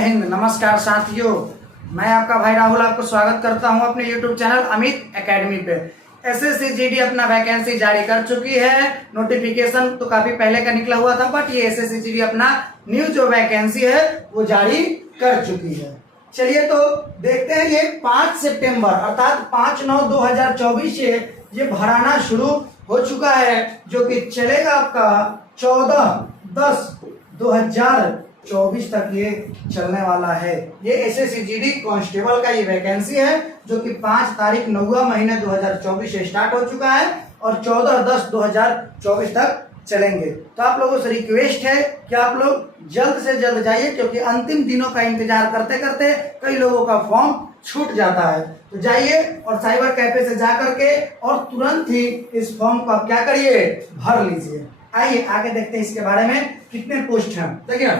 हिंद, नमस्कार साथियों। मैं आपका भाई राहुल आपको स्वागत करता हूं अपने YouTube चैनल अमित एकेडमी पे। एसएससी जीडी अपना वैकेंसी जारी कर चुकी है। नोटिफिकेशन तो काफी पहले का निकला हुआ था, बट ये एसएससी जीडी अपना न्यू जो वैकेंसी है वो जारी कर चुकी है। चलिए तो देखते हैं। ये 5 सितंबर अर्थात 5/9/2024 से ये भराना शुरू हो चुका है, जो कि चलेगा आपका 14/10/2024 तक ये चलने वाला है। ये एसएससी जीडी कांस्टेबल का ये वैकेंसी है, जो कि 5 तारीख 9वां महीने 2024 से स्टार्ट हो चुका है और 14/10/2024 तक चलेंगे। तो आप लोगों से रिक्वेस्ट है कि आप लोग जल्द से जल्द जाइए, क्योंकि अंतिम दिनों का इंतजार करते करते कई लोगों का फॉर्म छूट जाता है। तो जाइए और साइबर कैफे से जा करके और तुरंत ही इस फॉर्म को आप क्या करिए, भर लीजिए। आइए आगे देखते हैं इसके बारे में कितने पोस्ट हैं। देखिए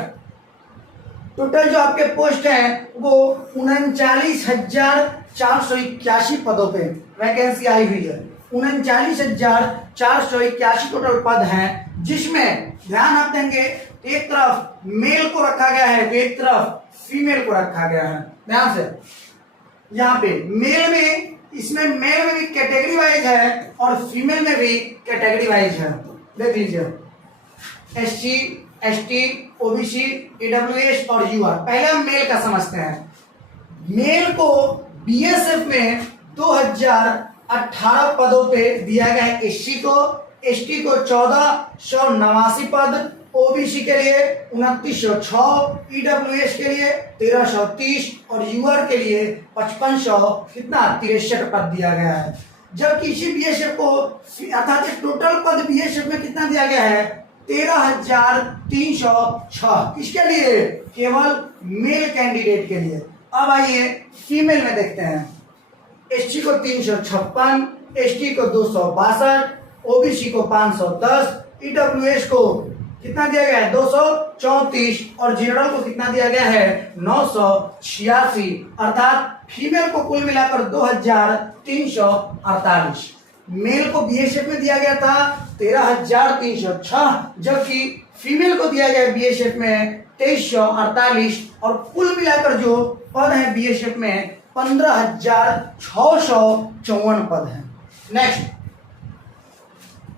टोटल जो आपके पोस्ट हैं वो 39,481 पदों पे वैकेंसी आई हुई है। 39,481 टोटल पद हैं, जिसमें ध्यान आप देंगे एक तरफ मेल को रखा गया है तो एक तरफ फीमेल को रखा गया है। ध्यान से यहाँ पे मेल में, इसमें मेल में भी कैटेगरी वाइज है और फीमेल में भी कैटेगरी वाइज है। देख लीजिए SC, ST, OBC, AWS और UR। पहले हम मेल का समझते हैं। मेल को BSF में 2018 पदों पे दिया गया है। SC को 1489 पद, OBC के लिए 2906, EWS के लिए 1330 और UR के लिए 5563 पद दिया गया है। जबकि इसी BSF को अर्थात टोटल पद BSF में कितना दिया गया है, 13,306। किसके लिए? केवल मेल कैंडिडेट के लिए। अब आइए फीमेल में देखते हैं। SC को 356, ST को 262, OBC को 510, EWS को कितना दिया गया है, 234 और जनरल को कितना दिया गया है, 986। अर्थात फीमेल को कुल मिलाकर 2,348। मेल को BSF में दिया गया था 13,306, जबकि फीमेल को दिया गया BSF में 2,348 और कुल मिलाकर जो पद है BSF में 15,654 पद हैं। नेक्स्ट,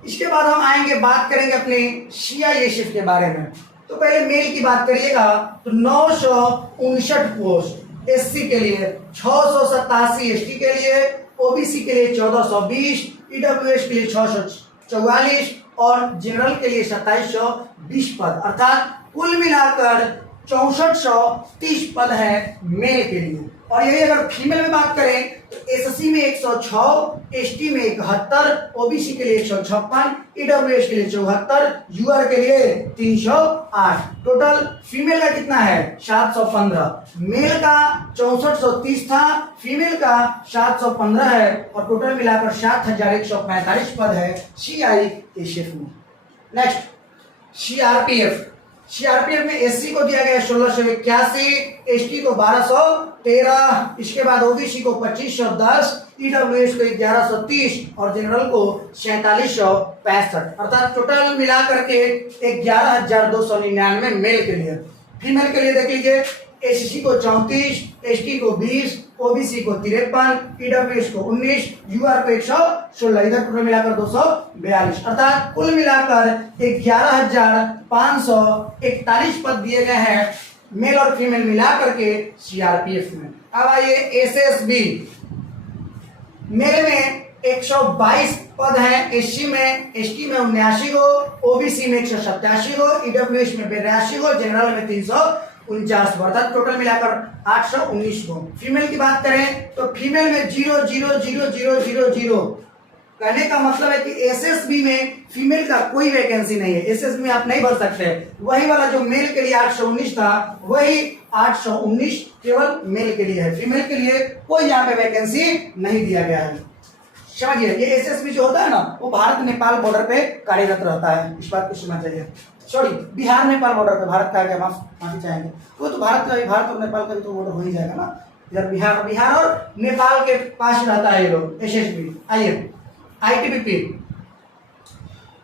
इसके बाद हम आएंगे, बात करेंगे अपने CISF के बारे में। तो पहले मेल की बात करिएगा तो 959 पोस्ट SC के लिए, 687 ST के लिए, OBC के लिए 1420, EWS के लिए 644 और जनरल के लिए 2720 पद। अर्थात कुल मिलाकर 6430 पद है मेल के लिए। और यही अगर फीमेल में बात करें तो SC में 106, ST में 71, OBC के लिए 156, EWS के लिए 74, UR के लिए 308। टोटल फीमेल का कितना है, 715। मेल का 6430 था, फीमेल का 715 है और टोटल मिलाकर 7145 पद है CISF में। नेक्स्ट, CRPF में SC को दिया गया 1681, ST को 1213, इसके बाद OBC को 2510, EWS को 1130 और जनरल को 4765। अर्थात टोटल मिलाकर के 11,299 मेल के लिए। फीमेल के लिए देख लीजिए, SC को 34, ST को 20, OBC को 53, EWS को 19, UR को 116, इधर टोटल मिलाकर 242। अर्थात कुल मिलाकर 11,541 पद दिए गए हैं मेल और फीमेल मिलाकर के CRPF में। अब आइए SSB। मेल में 122 पद हैं, SC में 79 गो, OBC में 187 गो, EWS में 82 गो, जनरल में 349 गो। अर्थात टोटल मिलाकर 819 गो। फीमेल की बात करें तो फीमेल में 0,0,0,0,0,0 कहने का मतलब है कि SSB में फीमेल का कोई वैकेंसी नहीं है। SSB में आप नहीं भर सकते। वही वाला जो मेल के लिए 819 था, वही 819 केवल मेल के लिए है। फीमेल के लिए कोई यहाँ पे वैकेंसी नहीं दिया गया है। समझिए, ये SSB जो होता है ना, वो भारत नेपाल बॉर्डर पे कार्यरत रहता है। इस बात को समझ जाइए। सॉरी, बिहार नेपाल बॉर्डर पे, भारत का आगे माफी चाहेंगे। वो तो भारत और नेपाल का भी तो बॉर्डर हो ही जाएगा ना। इधर बिहार और नेपाल के पास रहता है ये लोग SSB। आइए ITBP।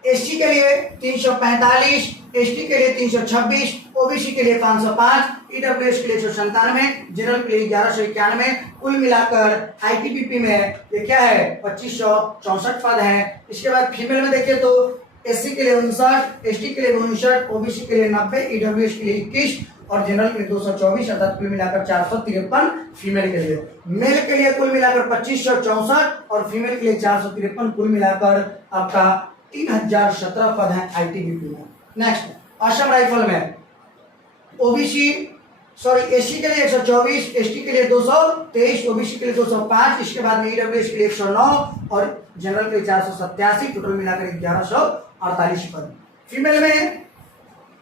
एसटी के लिए 345, एसटी के लिए 326, ओबीसी के लिए 505, ईडब्ल्यूएस के लिए 197, जनरल के लिए 1191। कुल मिलाकर आईटीबीपी में ये क्या है 2564 पद हैं। इसके बाद फीमेल में देखिए तो एससी के लिए 59, एसटी के लिए 59, ओबीसी के लिए 90, ईडब्ल्यूएस के लिए 21 और जनरल के लिए 224, अर्थात कुल मिलाकर 453 फीमेल के लिए। मेल के लिए कुल मिलाकर 2564 और फीमेल के लिए 453, कुल मिलाकर आपका 3017 पद हैं आईटीबीपी में। नेक्स्ट असम राइफल में ओबीसी एससी के लिए 124, एसटी के लिए 223, ओबीसी के लिए 205, इसके बाद में ईडब्ल्यूएस के लिए 109 और जनरल के लिए 487, टोटल मिलाकर 1148 पद। फीमेल में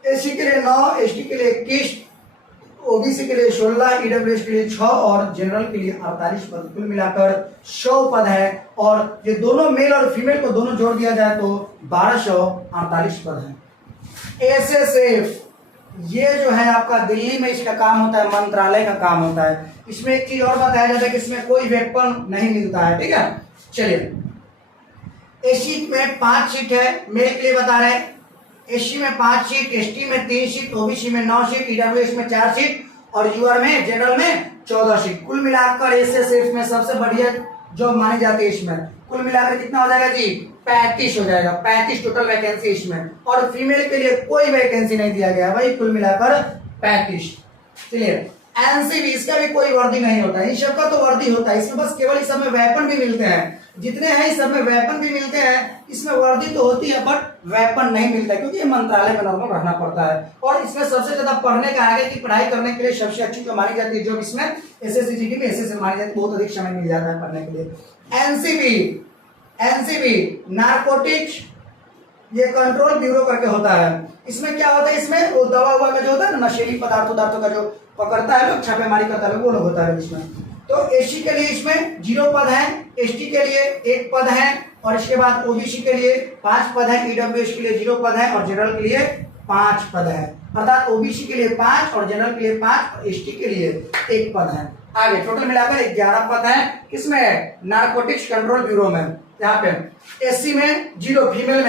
एससी के लिए 9, एसटी के लिए 21, ओबीसी के लिए 16, ईडब्ल्यूएस के लिए 6 और जनरल के लिए 48 पद। कुल मिलाकर 100 पद है और ये दोनों मेल और फीमेल को दोनों जोड़ दिया जाए तो 1248 पद है। एसएसएफ ये जो है आपका दिल्ली में इसका काम होता है, मंत्रालय का काम होता है। इसमें एक चीज और बताया जाता है कि इसमें कोई वेपन नहीं मिलता है, ठीक है। चलिए एससी में 5 सीट है, मेल के लिए बता रहे हैं। एससी में 5 सीट, एसटी में 3 सीट, ओबीसी में 9 सीट, ईडब्ल्यूएस में 4 सीट और यूआर में जनरल में 14 सीट। कुल मिलाकर एसएसएफ में सबसे बढ़िया जॉब मानी जाती है। इसमें कुल मिलाकर कितना हो जाएगा जी 35 हो जाएगा, 35 टोटल वैकेंसी इसमें। और फीमेल के लिए कोई वैकेंसी नहीं दिया गया भाई, कुल मिलाकर 35। चलिए एनसीबी, इसका भी कोई वर्दी नहीं होता है, इस सब का तो वर्दी होता है। इसमें बस केवल इस सब में वेपन भी मिलते हैं, जितने हैं इस सब में वेपन भी मिलते हैं। इसमें वर्दी तो होती है बट वेपन नहीं मिलता है, क्योंकि ये मंत्रालय में नॉर्मल रहना पड़ता है। और इसमें सबसे ज्यादा पढ़ने का आगे की पढ़ाई करने के लिए सबसे अच्छी जो मानी जाती है जो इसमें एसएससीजीडी में एसएससी मानी जाती है, बहुत अधिक समय मिल जाता है पढ़ने के लिए। एनसीबी नारकोटिक्स, ये कंट्रोल ब्यूरो करके होता है। इसमें क्या होता है, इसमें वो दवा हुआ का जो होता है ना, नशीली पदार्थों का जो पकड़ता है लोग, छापेमारी करता है वो लोग होता है इसमें। तो एससी के लिए इसमें 0 पद है, एसटी के लिए 1 पद है और इसके बाद ओबीसी के लिए 5 पद है, ईडब्ल्यूएस के लिए 0 पद है और जनरल के लिए 5 पद है। अर्थात ओबीसी के लिए 5 और जनरल के लिए 5 और एसटी के लिए 1 पद है। आगे टोटल मिलाकर 11 पद है। किसमें? नारकोटिक्स कंट्रोल ब्यूरो में। यहाँ पे एससी में 0, फीमेल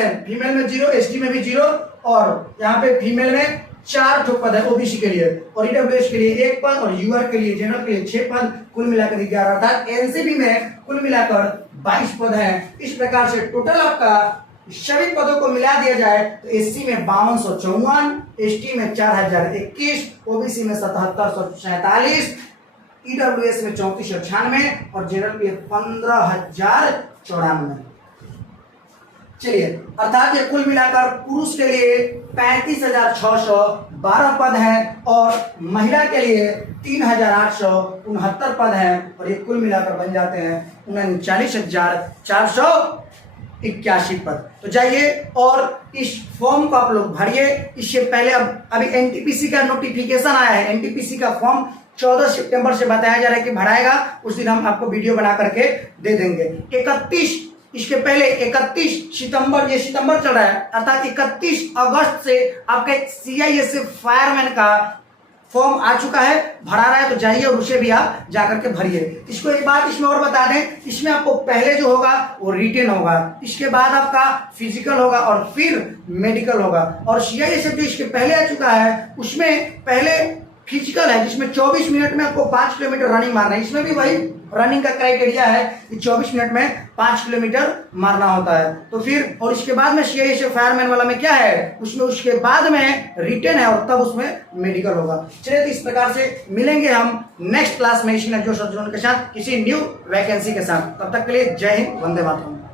में 0, एसटी में भी 0 और यहाँ पे फीमेल में 4 पद है ओबीसी के लिए और ईडब्ल्यूएस के लिए 1 पद और यूआर के लिए जनरल के लिए 6 पद, कुल मिलाकर 11। अर्थात एनसीबी में कुल मिलाकर 22 पद है। इस प्रकार से टोटल आपका सभी पदों को मिला दिया जाए तो एससी में 5254, एसटी में 4021, ओबीसी में 7747, ईडब्ल्यूएस में 3496 और जनरल के 15094। चलिए अर्थात ये कुल मिलाकर पुरुष के लिए 35,612 पद हैं और महिला के लिए 3,869 पद हैं और ये कुल मिलाकर बन जाते हैं 39,481 पद। तो जाइए और इस फॉर्म को आप लोग भरिए। इससे पहले अभी एनटीपीसी का नोटिफिकेशन आया है, एनटीपीसी का फॉर्म 14 सितंबर से बताया जा रहा है कि भराएगा, उस दिन हम आपको वीडियो बना करके दे देंगे। 31 इसके पहले 31 सितंबर, ये सितंबर चल रहा है, अर्थात 31 अगस्त से आपका सीआईएसएफ फायरमैन का फॉर्म आ चुका है, भरा रहा है। तो जाइए और उसे भी आप जाकर के भरिए। इसको एक बात इसमें और बता दें, इसमें आपको पहले जो होगा वो रिटेन होगा, इसके बाद आपका फिजिकल होगा और फिर मेडिकल होगा। और सीआईएसएफ जो इसके पहले आ चुका है उसमें पहले फिजिकल है जिसमें 24 मिनट में आपको 5 किलोमीटर रनिंग मारना है। इसमें भी वही रनिंग का क्राइटेरिया है कि 24 मिनट में 5 किलोमीटर मारना होता है। तो फिर और इसके बाद में सीआईएसएफ फायरमैन वाला में क्या है, उसमें उसके बाद में रिटेन है और तब उसमें मेडिकल होगा। चलिए तो इस प्रकार से मिलेंगे हम नेक्स्ट क्लास में इसी जोश और जुनून के साथ किसी न्यू वैकेंसी के साथ। तब तक के लिए जय हिंद, वंदे मातरम।